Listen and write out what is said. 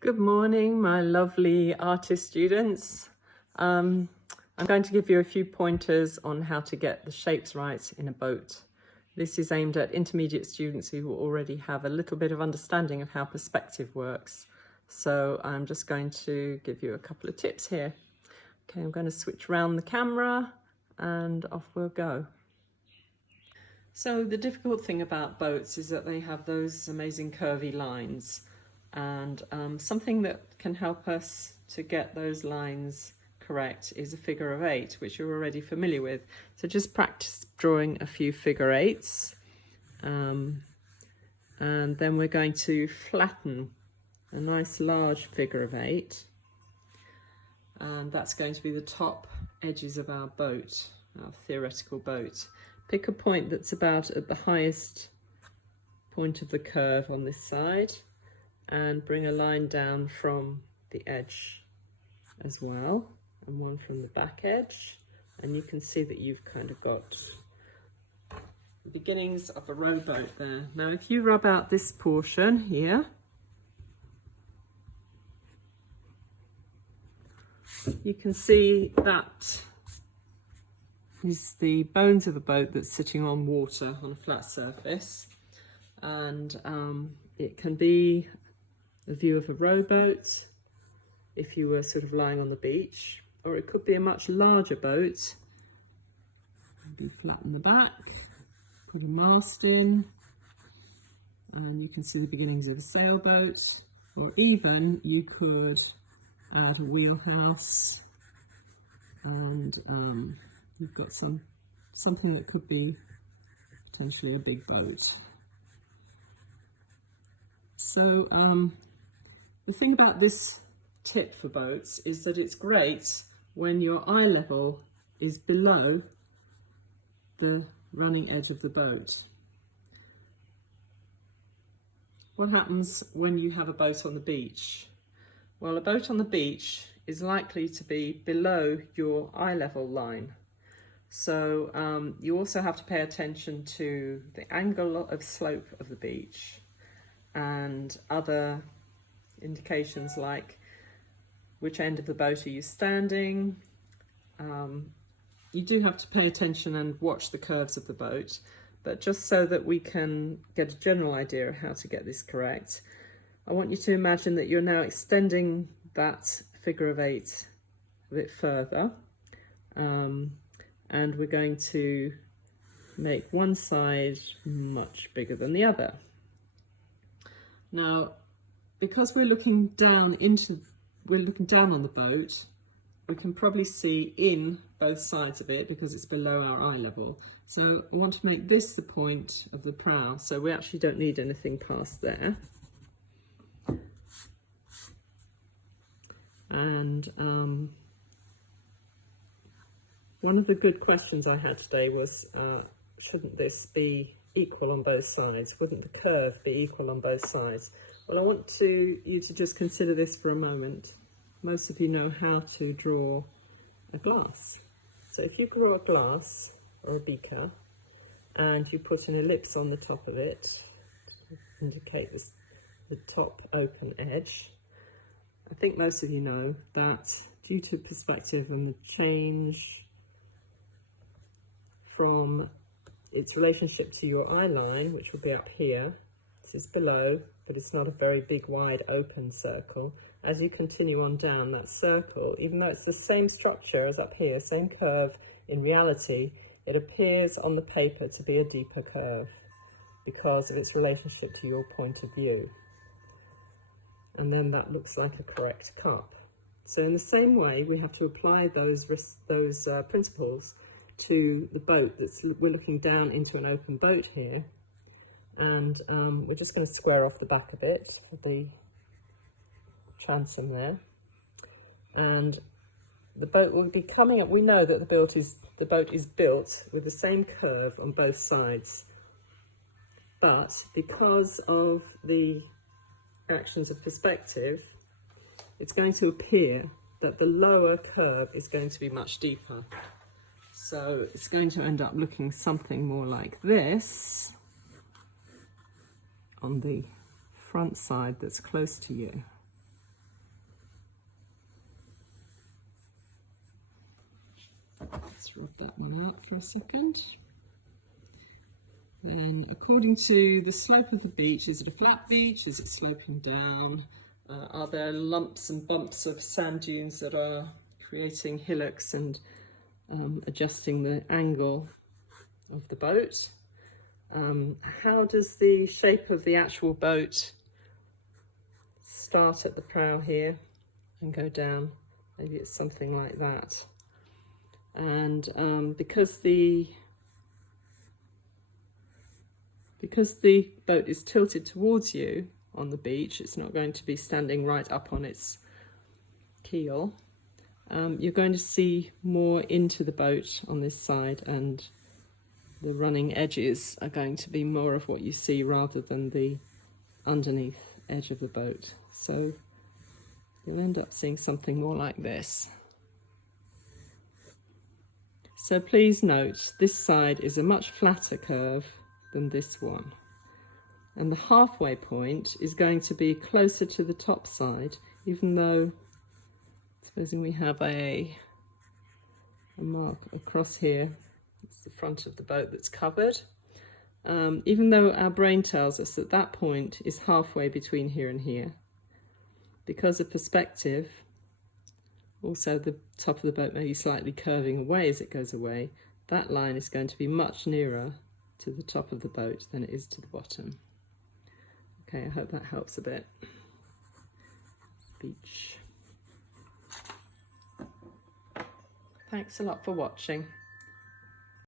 Good morning, my lovely artist students. I'm going to give you a few pointers on how to get the shapes right in a boat. This is aimed at intermediate students who already have a little bit of understanding of how perspective works. So I'm just going to give you a couple of tips here. Okay, I'm going to switch around the camera and off we'll go. So the difficult thing about boats is that they have those amazing curvy lines, and something that can help us to get those lines correct is a figure of 8, which you're already familiar with. So just practice drawing a few figure 8s, and then we're going to flatten a nice large figure of 8, and that's going to be the top edges of our boat, our theoretical boat. Pick a point that's about at the highest point of the curve on this side and bring a line down from the edge as well, and one from the back edge, and you can see that you've kind of got the beginnings of a rowboat there. Now if you rub out this portion here, you can see that is the bones of a boat that's sitting on water on a flat surface, and it can be a view of a rowboat if you were sort of lying on the beach, or it could be a much larger boat. Maybe flatten the back, put a mast in, and you can see the beginnings of a sailboat, or even you could add a wheelhouse, and you've got something that could be potentially a big boat. So the thing about this tip for boats is that it's great when your eye level is below the running edge of the boat. What happens when you have a boat on the beach? Well, a boat on the beach is likely to be below your eye level line. So you also have to pay attention to the angle of slope of the beach and other indications like which end of the boat are you standing. You do have to pay attention and watch the curves of the boat, but just so that we can get a general idea of how to get this correct, I want you to imagine that you're now extending that figure of 8 a bit further. And we're going to make one side much bigger than the other. Now, because we're looking down on the boat, we can probably see in both sides of it because it's below our eye level. So I want to make this the point of the prow, so we actually don't need anything past there. And one of the good questions I had today was, shouldn't this be equal on both sides? Wouldn't the curve be equal on both sides? Well, I want you to just consider this for a moment. Most of you know how to draw a glass. So if you draw a glass or a beaker and you put an ellipse on the top of it to indicate the top open edge, I think most of you know that due to perspective and the change from its relationship to your eye line, which will be up here, this is below, but it's not a very big wide open circle. As you continue on down that circle, even though it's the same structure as up here, same curve, in reality it appears on the paper to be a deeper curve because of its relationship to your point of view. And then that looks like a correct cup. So in the same way, we have to apply those principles to the boat. We're looking down into an open boat here, and we're just going to square off the back a bit for the transom there, and the boat will be coming up. We know that the boat is built with the same curve on both sides, but because of the actions of perspective, it's going to appear that the lower curve is going to be much deeper. So it's going to end up looking something more like this on the front side that's close to you. Let's rub that one out for a second. Then, according to the slope of the beach, is it a flat beach? Is it sloping down? Are there lumps and bumps of sand dunes that are creating hillocks and adjusting the angle of the boat? How does the shape of the actual boat start at the prow here and go down? Maybe it's something like that. And because the boat is tilted towards you on the beach, it's not going to be standing right up on its keel. You're going to see more into the boat on this side, and the running edges are going to be more of what you see rather than the underneath edge of the boat. So you'll end up seeing something more like this. So please note, this side is a much flatter curve than this one. And the halfway point is going to be closer to the top side, even though, supposing we have a mark across here, it's the front of the boat that's covered. Even though our brain tells us that that point is halfway between here and here, because of perspective, also the top of the boat may be slightly curving away as it goes away, that line is going to be much nearer to the top of the boat than it is to the bottom. Okay, I hope that helps a bit. Beach. Thanks a lot for watching.